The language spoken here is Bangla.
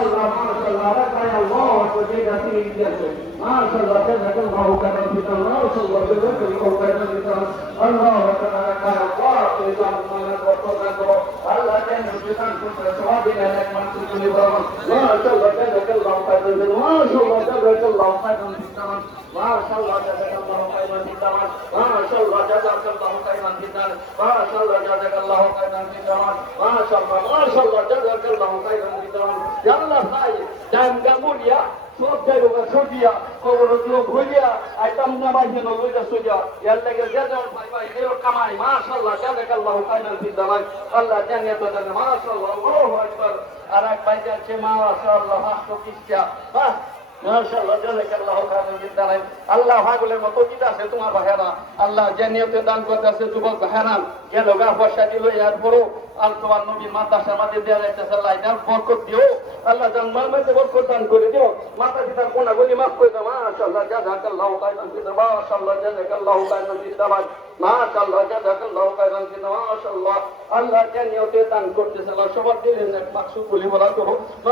মাশাআল্লাহ মাশাআল্লাহ রাকায় আল্লাহু আকবার যেটা তিনি দিয়েছেন মাশাআল্লাহ জাযাকাল্লাহু খায়রান ফিতান মাশাআল্লাহ জাযাকাল্লাহু খায়রান ফিতান আল্লাহু আকবার রাকায় আল্লাহ তুমি জান্নাত বরকত করো আল্লাহ যেন বিধান করতে সওয়াব দিন এক মানুষ তুমি বলো মাশাআল্লাহ জাযাকাল্লাহু খায়রান ফিতান মাশাআল্লাহ জাযাকাল্লাহু খায়রান ফিতান মাশাআল্লাহ জাযাকাল্লাহু খায়রান ফিতান মাশাআল্লাহ জাযাকাল্লাহু খায়রান ফিতান মাশাআল্লাহ জাযাকাল্লাহু খায়রান ফিতান মাশাআল্লাহ মাশাআল্লাহ জাযাকাল্লাহু খায়রান ফিতান ইয়া আল্লাহ ভাই জান গামুরিয়া সব জায়গা সজিয়া কবর লোক হইয়া আইতাম না বাইনে লইয়া সজিয়া ইয়ার লাগে জাযাল ভাই ভাই এর কামাই মাশাআল্লাহ জাযাকাল্লাহু খায়রান ফিতান আল্লাহ জান্নাত দান মাশাআল্লাহ আল্লাহু আকবার আর এক ভাই যাচ্ছে মাশাআল্লাহ হাসো কিসা বাহ মাশাআল্লাহ জাযাকাল্লাহু খায়রান ফিতান আল্লাহ পাগলের মতো কি আছে তোমার ভাইরা আল্লাহ জান্নাতে দান করতেছে যুবক ভাইরা গেল গা পয়সা দিল এর পরও আল তোমার নবীর মাদ্রাসার মধ্যে দেয়া যাইতেছে আল্লাহ এটার বরকত দিও আল্লাহ জান্নাতের মধ্যে বরকত দান করে দিও মাতা পিতার গুনাহগুলি মাফ করে দাও মাশাআল্লাহ জাযাকাল্লাহু খায়রান ফিতান মাশাআল্লাহ জাযাকাল্লাহু খায়রান ফিতান মাশাআল্লাহ জাযাকাল্লাহু খায়রান ফিতান মাশাআল্লাহ আল্লাহ জান্নাতে দান করতেছে আল্লাহ সবার দিলেন এক মাকসুদ বলি বলা তো